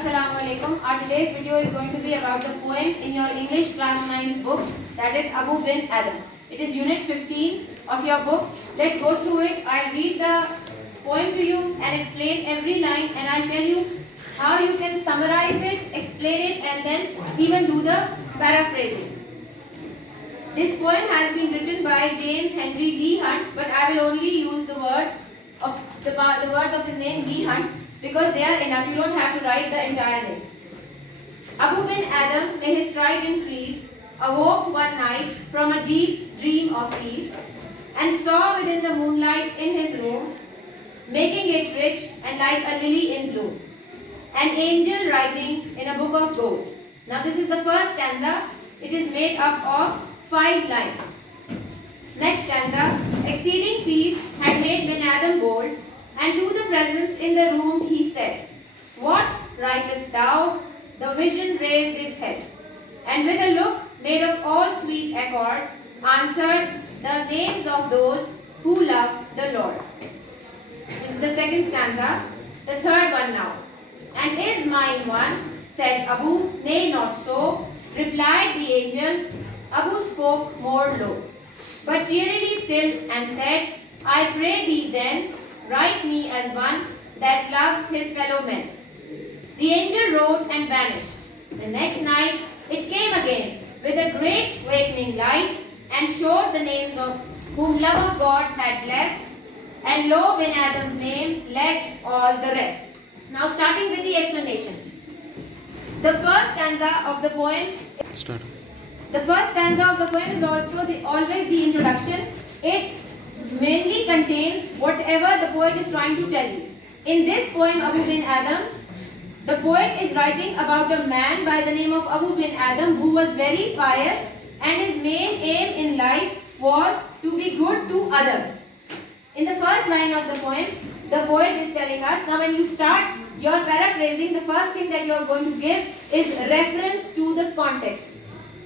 Assalamu alaikum. Our today's video is going to be about the poem in your English class 9 book, that is Abou bin Adhem. It is unit 15 of your book. Let's go through it. I'll read the poem to you and explain every line, and I'll tell you how you can summarize it, explain it, and then even do the paraphrasing. This poem has been written by James Henry Lee Hunt, but I will only use the words of his name, Lee Hunt, because they are enough. You don't have to write the entire name. Abou bin Adhem, may his tribe increase, awoke one night from a deep dream of peace, and saw within the moonlight in his room, making it rich and like a lily in bloom, an angel writing in a book of gold. Now this is the first stanza. It is made up of 5 lines. Next stanza, exceeding peace had made bin Adhem bold, and to the presence in the room he said, "What writest thou?" The vision raised its head, and with a look made of all sweet accord, answered the names of those who love the Lord. This is the second stanza. The third one now. "And is mine one?" said Abou. "Nay, not so," replied the angel. Abou spoke more low, but cheerily still, and said, "I pray thee then, write me as one that loves his fellow men." The angel wrote and vanished. The next night it came again with a great awakening light, and showed the names of whom love of God had blessed, and lo, bin Adhem's name led all the rest. Now starting with the explanation. The first stanza of the poem is also always the introduction. It mainly contains whatever the poet is trying to tell you. In this poem, Abou bin Adhem, the poet is writing about a man by the name of Abou bin Adhem who was very pious, and his main aim in life was to be good to others. In the first line of the poem, the poet is telling us, now when you start your paraphrasing, the first thing that you are going to give is reference to the context.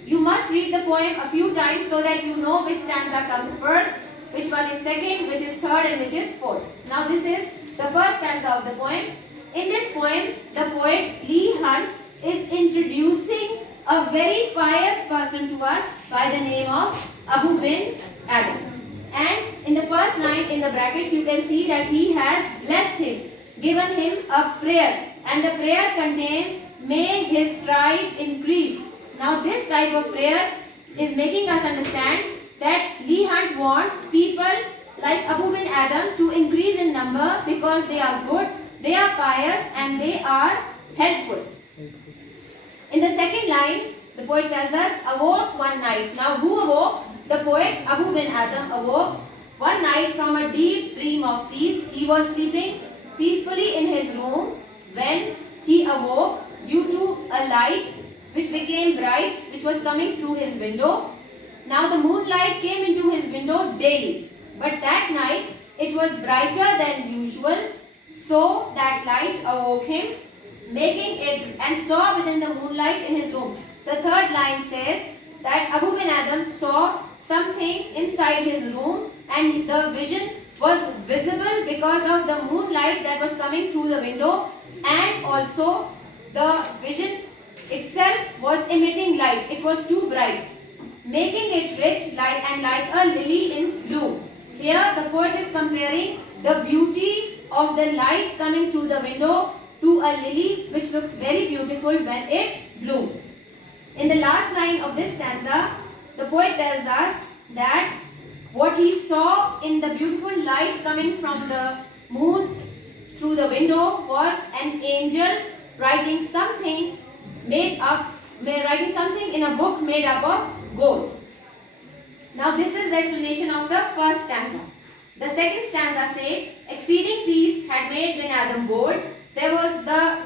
You must read the poem a few times so that you know which stanza comes first, which one is second, which is third, and which is fourth. Now this is the first stanza of the poem. In this poem, the poet Lee Hunt is introducing a very pious person to us by the name of Abou bin Adhem. And in the first line in the brackets, you can see that he has blessed him, given him a prayer, and the prayer contains, "May his tribe increase." Now this type of prayer is making us understand that Lee Hunt wants people like Abou bin Adhem to increase in number because they are good, they are pious, and they are helpful. In the second line, the poet tells us, awoke one night. Now who awoke? The poet Abou bin Adhem awoke one night from a deep dream of peace. He was sleeping peacefully in his room when he awoke due to a light which became bright, which was coming through his window. Now the moonlight came into his window daily, but that night it was brighter than usual, so that light awoke him, making it, and saw within the moonlight in his room. The third line says that Abou bin Adhem saw something inside his room, and the vision was visible because of the moonlight that was coming through the window, and also the vision itself was emitting light. It was too bright, making it rich like a lily in bloom. Here the poet is comparing the beauty of the light coming through the window to a lily which looks very beautiful when it blooms. In the last line of this stanza, the poet tells us that what he saw in the beautiful light coming from the moon through the window was an angel writing something in a book made up of gold. Now this is the explanation of the first stanza. The second stanza says, exceeding peace had made bin Adhem bold. The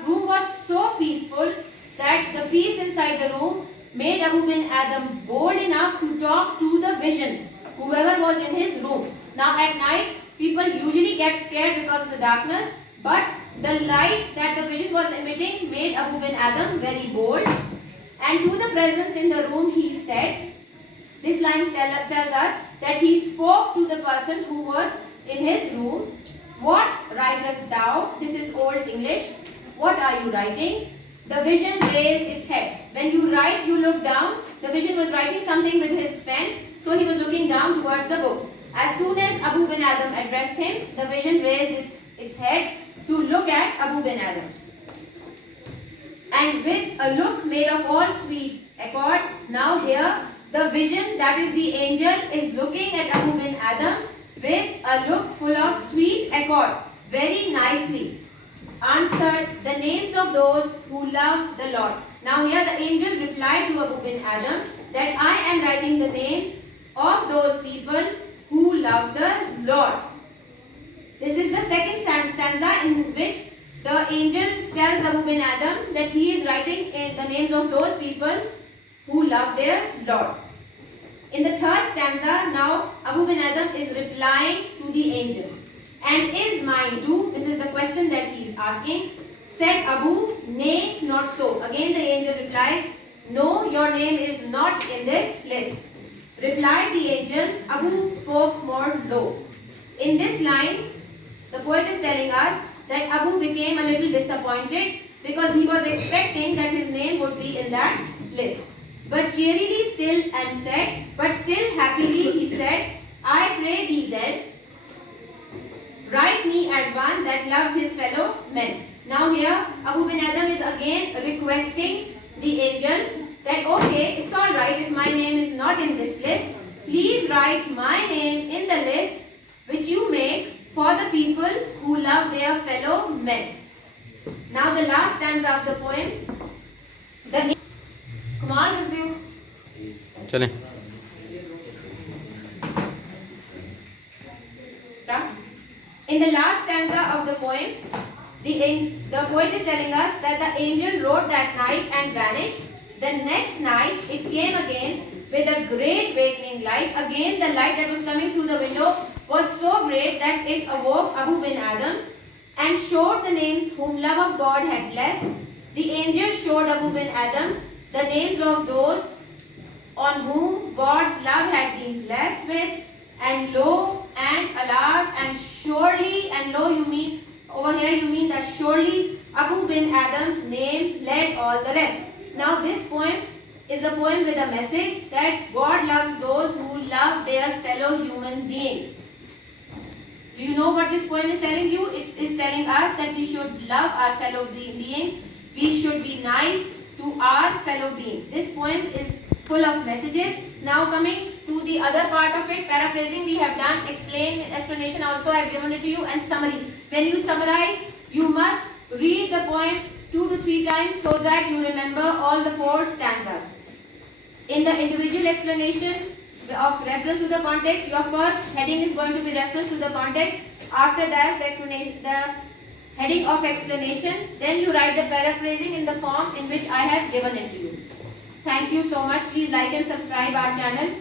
room was so peaceful that the peace inside the room made Abou bin Adhem bold enough to talk to the vision, whoever was in his room. Now at night, people usually get scared because of the darkness, but the light that the vision was emitting made Abou bin Adhem very bold. And to the presence in the room he said, this line tells us that he spoke to the person who was in his room. "What writest thou?" This is Old English. what are you writing? The vision raised its head. When you write, you look down. The vision was writing something with his pen, so he was looking down towards the book. As soon as Abou bin Adhem addressed him, the vision raised its head to look at Abou bin Adhem. And with a look made of all sweet accord, now here the vision, that is the angel, is looking at Abou bin Adhem with a look full of sweet accord, very nicely. Answered the names of those who love the Lord. Now here the angel replied to Abou bin Adhem that I am writing the names of those people who love the Lord. This is the second stanza in which the angel tells Abou bin Adhem that he is writing in the names of those people who love their Lord. In the third stanza, now Abou bin Adhem is replying to the angel. And is mine too? This is the question that he is asking. Said Abou, nay, not so. Again the angel replies, no, your name is not in this list. Replied the angel, Abou spoke more low. In this line, the poet is telling us that Abou became a little disappointed because he was expecting that his name would be in that list. But cheerily still and said, but still happily he said, I pray thee then, write me as one that loves his fellow men. Now here, Abou bin Adhem is again requesting the angel that, okay, it's alright if my name is not in this list. Please write my name in the list which you make for the people who love their fellow men. Now the last stanza of the poem. Come on, Adhem. चलें. Start. In the last stanza of the poem, the poet is telling us that the angel wrote that night and vanished. The next night it came again with a great awakening light. Again the light that was coming through the window was so great that it awoke Abou bin Adhem and showed the names whom love of God had blessed. The angel showed Abou bin Adhem the names of those on whom God's love had been blessed with, and lo, and alas, and surely, and lo you mean, over here you mean that surely Abou bin Adhem's name led all the rest. Now this poem is a poem with a message that God loves those who love their fellow human beings. Do you know what this poem is telling you? It is telling us that we should love our fellow beings. We should be nice to our fellow beings. This poem is full of messages. Now coming to the other part of it, paraphrasing we have done, explanation also I have given it to you, and summary. When you summarize, you must read the poem 2 to 3 times so that you remember all the 4 stanzas. In the individual explanation of reference to the context, your first heading is going to be reference to the context. After that, the heading of explanation. Then you write the paraphrasing in the form in which I have given it to you. Thank you so much. Please like and subscribe our channel.